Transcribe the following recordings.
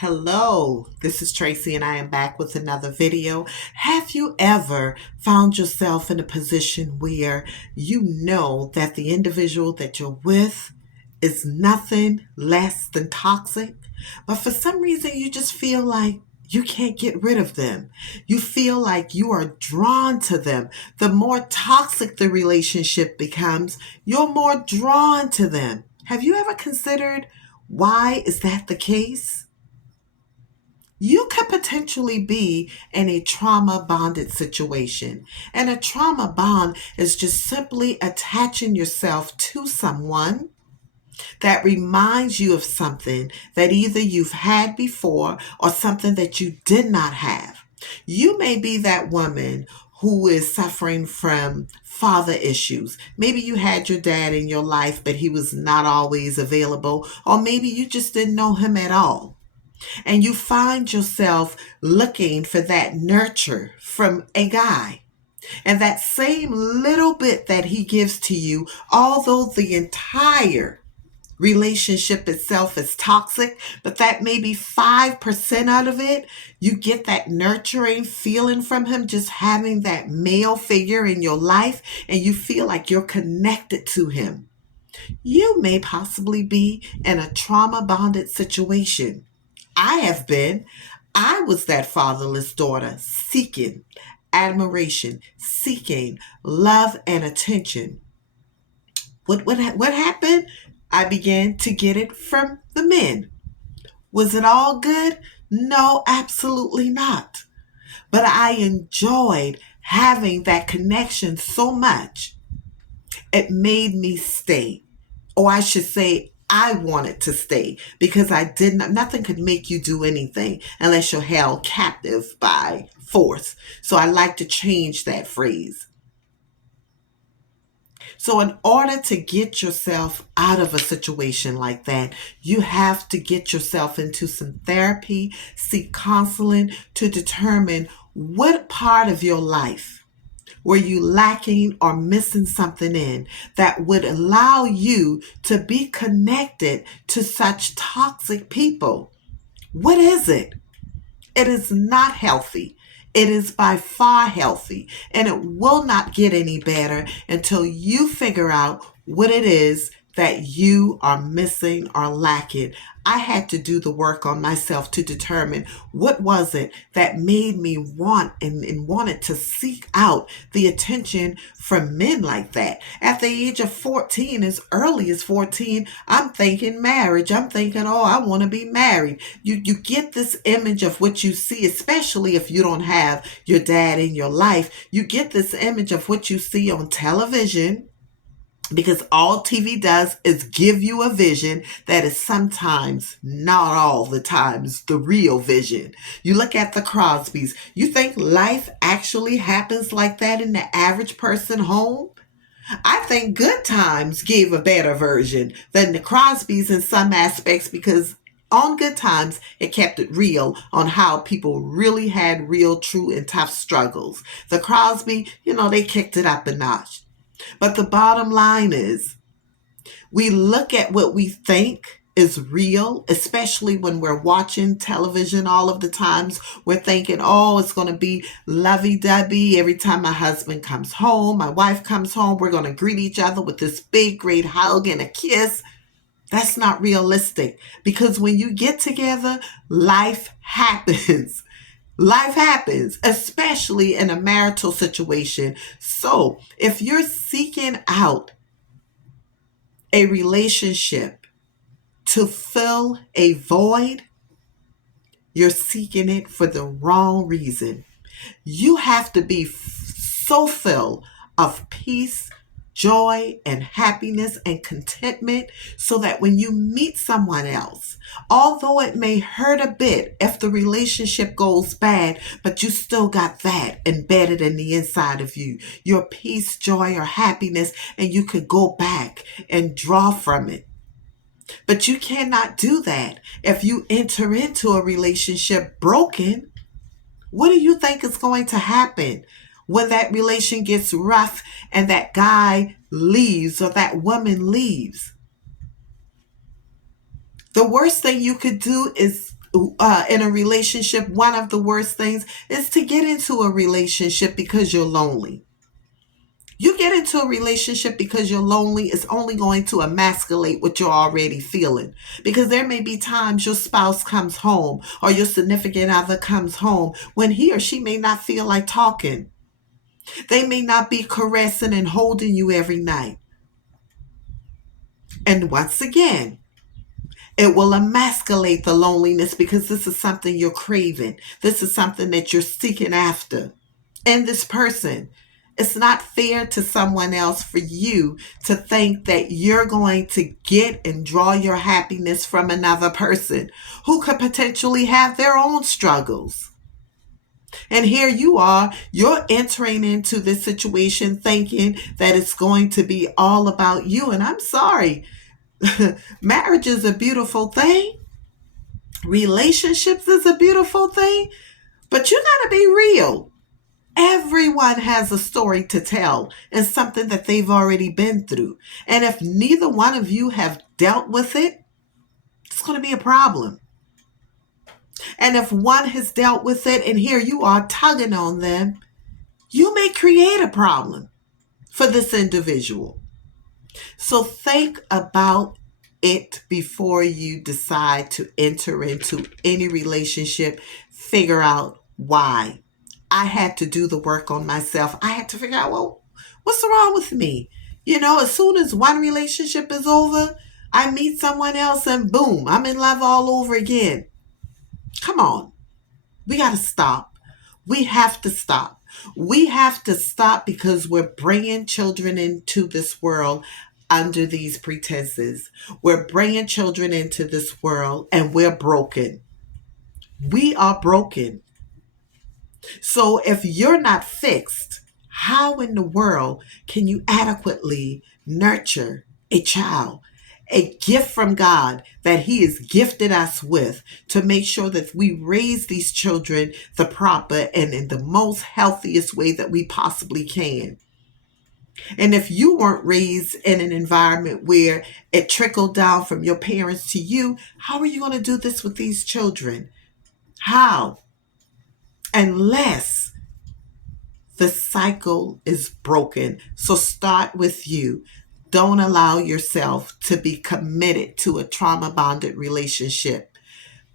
Hello, this is Tracy and I am back with another video. Have you ever found yourself in a position where you know that the individual that you're with is nothing less than toxic, but for some reason you just feel like you can't get rid of them? You feel like you are drawn to them. The more toxic the relationship becomes, you're more drawn to them. Have you ever considered why is that the case? You could potentially be in a trauma bonded situation. And a trauma bond is just simply attaching yourself to someone that reminds you of something that either you've had before or something that you did not have. You may be that woman who is suffering from father issues. Maybe you had your dad in your life, but he was not always available, or maybe you just didn't know him at all, and you find yourself looking for that nurture from a guy. And that same little bit that he gives to you, although the entire relationship itself is toxic, but that maybe 5% out of it, you get that nurturing feeling from him, just having that male figure in your life, and you feel like you're connected to him. You may possibly be in a trauma bonded situation. I have been. I was that fatherless daughter seeking admiration, seeking love and attention. What happened? I began to get it from the men. Was it all good? No, absolutely not. But I enjoyed having that connection so much. It made me stay. Or I should say, I wanted to stay because I didn't, nothing could make you do anything unless you're held captive by force. So I like to change that phrase. So in order to get yourself out of a situation like that, you have to get yourself into some therapy, seek counseling to determine what part of your life were you lacking or missing something in that would allow you to be connected to such toxic people. What is it? It is not healthy. It is by far healthy, and it will not get any better until you figure out what it is that you are missing or lacking. I had to do the work on myself to determine what was it that made me want and wanted to seek out the attention from men like that. At the age of 14, as early as 14, I'm thinking marriage. I'm thinking, oh, I want to be married. You get this image of what you see, especially if you don't have your dad in your life. You get this image of what you see on television, because all TV does is give you a vision that is sometimes, not all the times, the real vision. You look at the Crosbys. You think life actually happens like that in the average person home? I think Good Times gave a better version than the Crosbys in some aspects, because on Good Times, it kept it real on how people really had real, true, and tough struggles. The Crosby, they kicked it up a notch. But the bottom line is, we look at what we think is real, especially when we're watching television all of the times. We're thinking, oh, it's going to be lovey-dovey. Every time my husband comes home, my wife comes home, we're going to greet each other with this big, great hug and a kiss. That's not realistic, because when you get together, life happens. Life happens, especially in a marital situation. So if you're seeking out a relationship to fill a void, you're seeking it for the wrong reason. You have to be so filled of peace, joy, and happiness and contentment, so that when you meet someone else, although it may hurt a bit if the relationship goes bad, but you still got that embedded in the inside of you, your peace, joy, or happiness, and you could go back and draw from it. But you cannot do that if you enter into a relationship broken. What do you think is going to happen when that relation gets rough and that guy leaves or that woman leaves? The worst thing you could do is in a relationship, one of the worst things is to get into a relationship because you're lonely. You get into a relationship because you're lonely, it's only going to emasculate what you're already feeling. Because there may be times your spouse comes home or your significant other comes home when he or she may not feel like talking. They may not be caressing and holding you every night. And once again, it will emasculate the loneliness because this is something you're craving. This is something that you're seeking after. And this person, it's not fair to someone else for you to think that you're going to get and draw your happiness from another person who could potentially have their own struggles. And here you are, you're entering into this situation thinking that it's going to be all about you. And I'm sorry, marriage is a beautiful thing. Relationships is a beautiful thing, but you got to be real. Everyone has a story to tell and something that they've already been through. And if neither one of you have dealt with it, it's going to be a problem. And if one has dealt with it and here you are tugging on them, you may create a problem for this individual. So think about it before you decide to enter into any relationship. Figure out why. I had to do the work on myself. I had to figure out, well, what's wrong with me? As soon as one relationship is over, I meet someone else and boom, I'm in love all over again. Come on. We got to stop. We have to stop. We have to stop because we're bringing children into this world under these pretenses. We're bringing children into this world and we're broken. We are broken. So if you're not fixed, how in the world can you adequately nurture a child? A gift from God that He has gifted us with to make sure that we raise these children the proper and in the most healthiest way that we possibly can. And if you weren't raised in an environment where it trickled down from your parents to you, how are you going to do this with these children? How? Unless the cycle is broken. So start with you. Don't allow yourself to be committed to a trauma bonded relationship.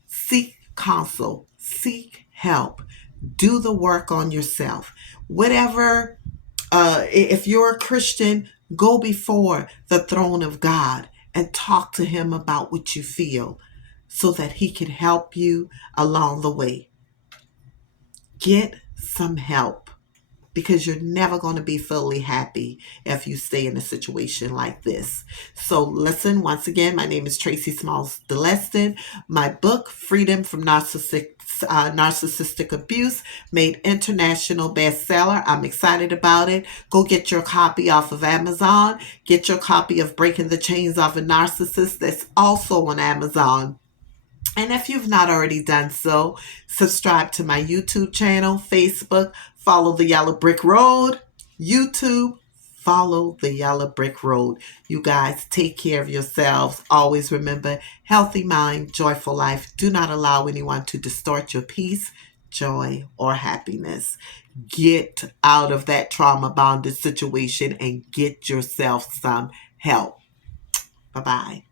Seek counsel, seek help, do the work on yourself. Whatever, if you're a Christian, go before the throne of God and talk to Him about what you feel so that He can help you along the way. Get some help, because you're never going to be fully happy if you stay in a situation like this. So listen, once again, my name is Tracy Smalls DeLeston. My book, Freedom from Narcissistic Abuse, made international bestseller. I'm excited about it. Go get your copy off of Amazon. Get your copy of Breaking the Chains of a Narcissist. That's also on Amazon. And if you've not already done so, subscribe to my YouTube channel, Facebook, follow the Yellow Brick Road, YouTube, follow the Yellow Brick Road. You guys take care of yourselves. Always remember, healthy mind, joyful life. Do not allow anyone to distort your peace, joy, or happiness. Get out of that trauma bonded situation and get yourself some help. Bye-bye.